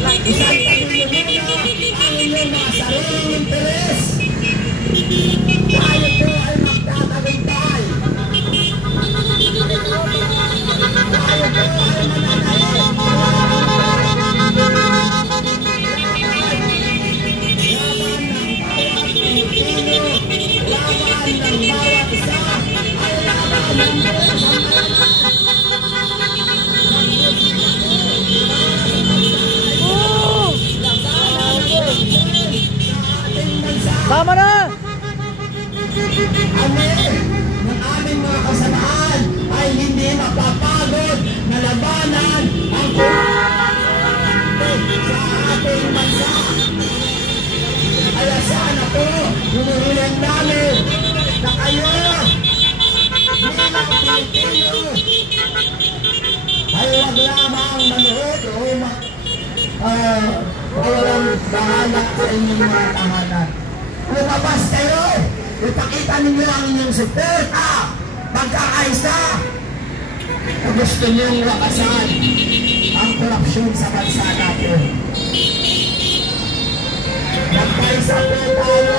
Isang pamilya ang inyong mga sariling interes. Tayo po ay magtatagumpay. Tayo po ay mananalig. Tama na! Amen! Ng aming mga kasamaan ay hindi mapapagod na labanan ang sa ating bansa. Kaya sana po, hinihiling namin na kayo bilang Pilipino ay huwag lamang manood o walang bahala sa inyong mga tahanan. Lumabas kayo, ipakita ninyo ang inyong suporta, pagkakaisa. Kung gusto niyong wakasan ang korupsyon sa bansa natin. Magkaisa po tayo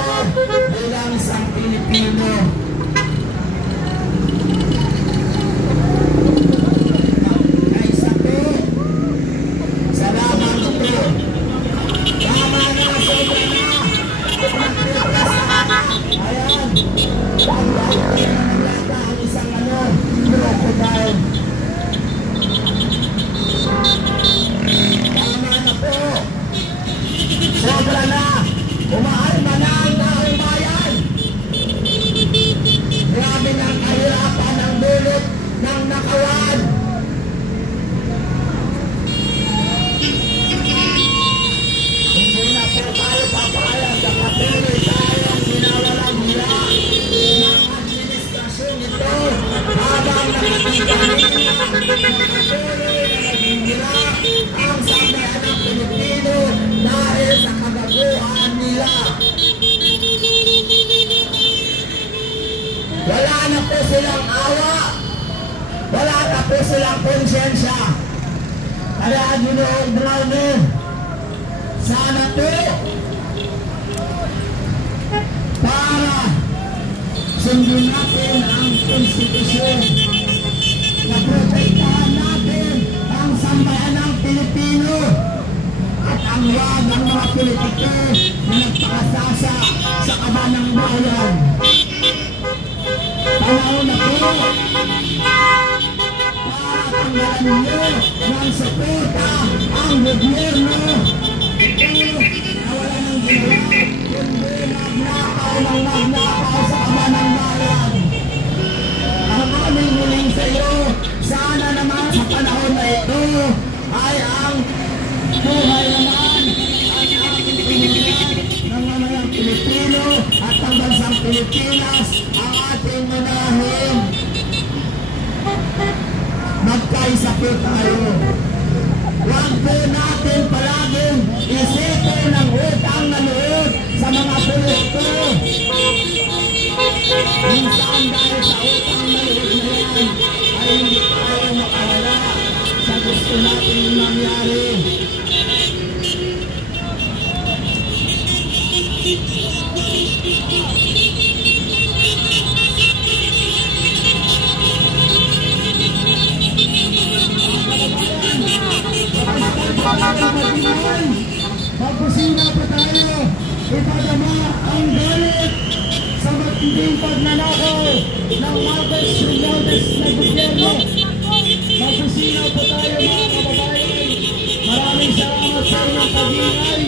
bilang isang Pilipino. Magkaisa po. Salamat po. Tama na, sobra na. Ayan. Ang isang crocodile. Tama na po. Sobra na. Umahalma na ang taong bayan. Grabe ng kahirapan ang dulot ng nakawan. Hindi na po tayo papayag sa patuloy tayong ginawalang nila ng administrasyon nito habang nakikikanin ang patuloy na naghihira ang sambayan ng Pilipino dahil sa kagaguhan nila. Wala na po silang awa. Wala na po silang konsyensya. Kaya Ginoong Browne, sana po para sundin natin ang konstitusyon na protektahan natin ang sambayan ng Pilipino at ang wag ng mga politiko na nagpakasasa sa kaba ng bayan. Panahon na po para tanggalan niyo ng suporta ang gobyerno ito na wala nang ginawa kundi nagnakaw sa kaba ng bayan. Ang aming huling sa iyo, sana naman sa panahon na ito ay ang buhay naman ay ating pinilan ng mamayang Pilipino at ang bansang Pilipinas ang ating manahin. Magkaisa po tayo. Huwag po natin palaging isipin ng utang na loob sa mga politiko. Minsan dahil sa utang na loob na yan ay hindi tayo makawala sa gusto natin mangyari. Magkusina po tayo, ipadama ang galit sa matinding pagnanakaw ng Marcos Romualdez na gobyerno. Magkusina po tayo mga kababayan. Maraming salamat sa inyong pag-iingay.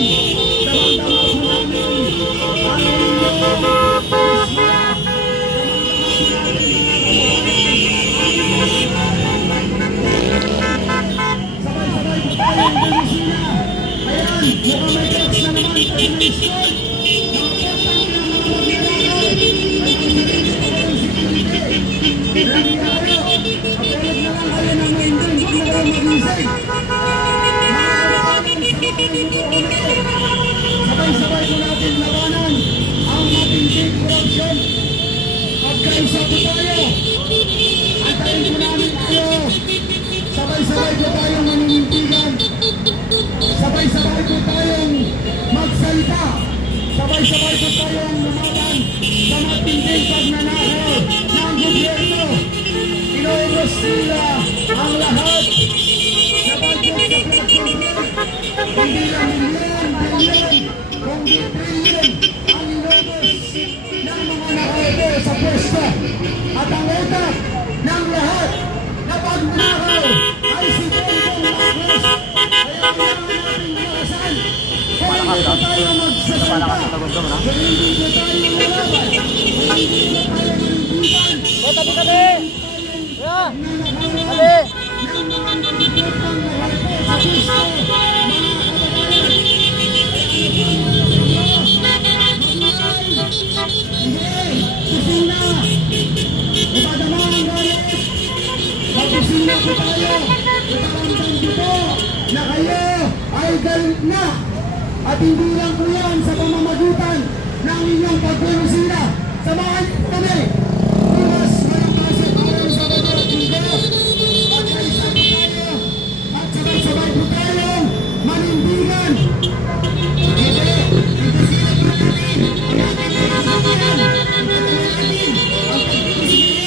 Damang-dama po namin ang inyong pasya. Sabay-sabay po tayo ang bumisina. Ayan, mukhang may text na naman sa administrasyon. Nakapotang na mga magnanakaw. Ay magsarili pa kayo si Pilipino. Ready na kayo. Apolog na lang kayo ng maindring. Huwag na kayo mag-isay. Sabay-sabay po natin labanan ang matinding korupsyon. Magkaisa po tayo. Antayin po namin kayo. Sabay-sabay po tayo maninintigan. Sabay sabay-sabay po tayong magsalita. Sabay-sabay po tayong lumaban sa matinding pagnanakaw ng gobyerno. Inaubos nila ang lahat na budget sa platform. Hindi lang milyon, bilyon, kundi trillion ang inubos ng mga nakaupo sa pwesto. At ang utak ng lahat na pagnanakaw ay si Bongbong Marcos. Kaya kailangan natin bukasan. Kung hindi po tayo magsasalita, kung hindi po tayo lalaban, kung hindi po tayo malubutan, Tabi kami! Kuya! Tabi! ng mga nagtutupang nakaupo sa pwesto, mga kababayan, kusina! Ipadama ang galit! Magkusina po tayo! Itaramdam ko po na kayo ay galit na! At hindi lang po yan sa pamamagitan ng inyong pagkukusina. Samahan niyo po kami! Bukas ngayong pasok araw sa bawat linggo. Magkaisa po tayo at sabay-sabay po tayong manindigan. Ito sila po natin ang ating mga sasakyan. Ipatuloy natin ang pagkukusina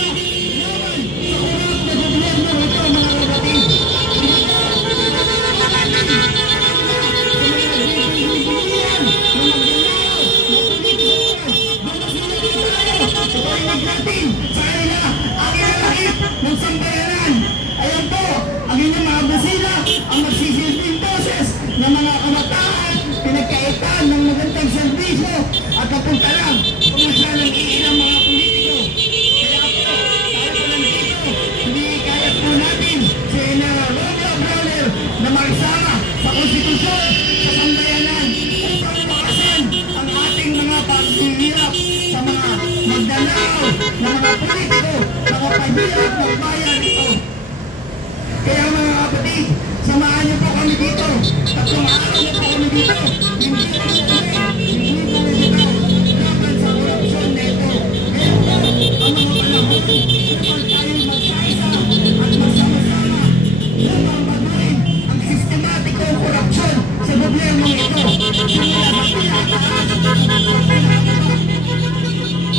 laban sa kurap na gobyerno ito, mga kapatid. Natin sa kanila ang ilalahip ng sambayanan. Ayan po, ang inyong mga busina ang magsisilbing boses ng mga kabataan, pinagkaitan ng magandang serbisyo at napunta lang kung saan ang iilang mga politiko. Kaya po, tayo po nandito, hindi kaya po natin si Romeo Brawler na magsama sa konstitusyon sa sambayanan upang makasan ang ating mga paghihirap sa mga magdanaw na mga politiko na kapahirap ng bayan ito. Kaya mga kapatid, samahan niyo po kami dito. Tatlong araw na po kami dito. Hindi po dito laban sa korupsyon na ito. Kaya po, ang mga panahon upang tayong magkaisa at magsama-sama upang baguhin ang sistematikong korupsyon sa gobyerno ito. Simula sa pinakataas at pinakababa.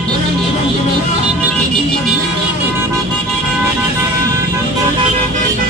Walang ibang gumawa, hindi magnakaw. Wala na kwenta.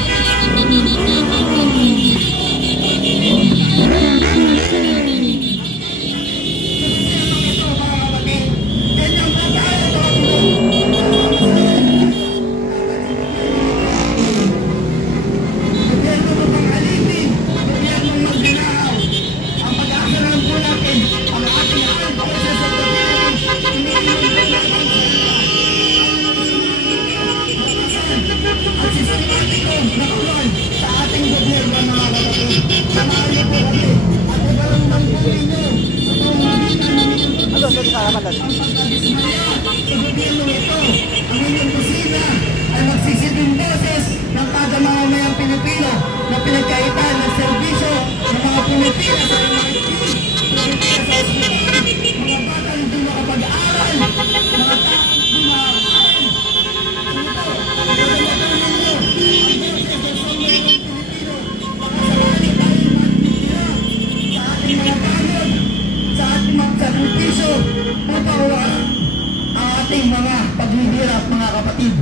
Mga paghihirap, mga kapatid.